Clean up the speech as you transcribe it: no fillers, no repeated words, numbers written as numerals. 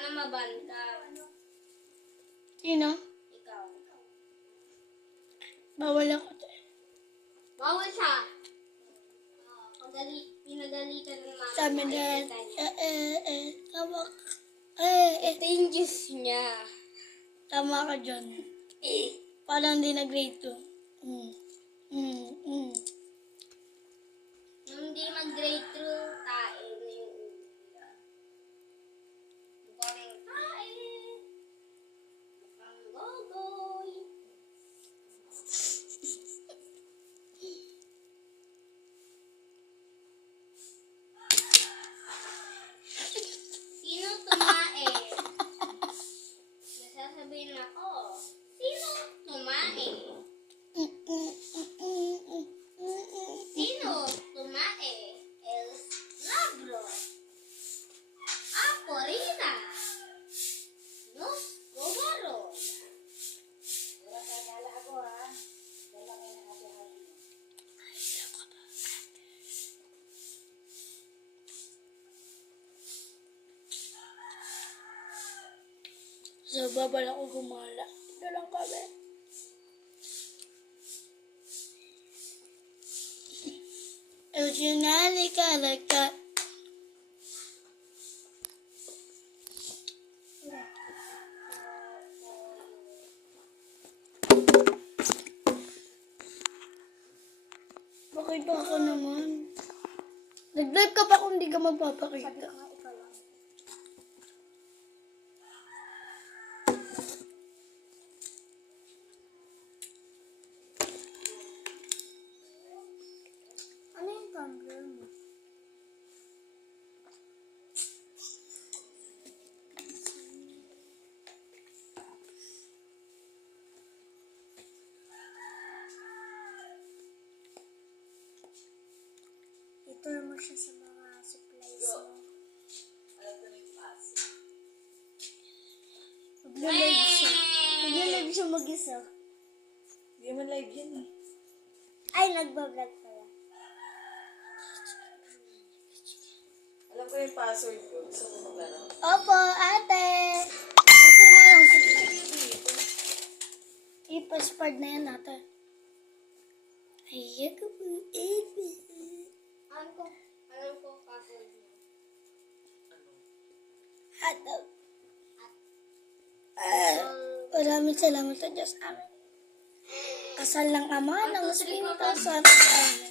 Sana maban ka. Sino? Ikaw. Bawal ako. Bawal siya. Pinagalitan ng mama. Sabi na, tawag. Ito yung juice niya. Tama ka dyan. Parang hindi na grade 2. Nung hindi mag-grade through, tain na yung ulo. Mukhang tain. Mukhang gogoy. Sino tumae? Nasasabihin ako. Sino tumae? Sino tumae? El Labro. Ako Rina. Nos Gobaro. Gala ako ha. Gala kayo na ako ha. So, babal ako gumala. Ito lang kami. Emotionally ka. Pakita ako naman. Nag-live ka pa kung hindi ka magpapakita. Ano yung tumbler mo? Ito mo siya sa mga supplies mo. Mag-live siya. Mag-live siya mag-isa. Hindi mo live yan eh. Ay, nagbablog pala. Alam ko yung password ko. Gusto ko maglaro. Opo, ate. Gusto mo lang. Ipaspard na yan, ate. Ay, ako po, ate. Alam ko password mo. Hotdog. Maraming salamat sa Diyos amin. Kasal ng Ama ng Espiritu Santo. Amen.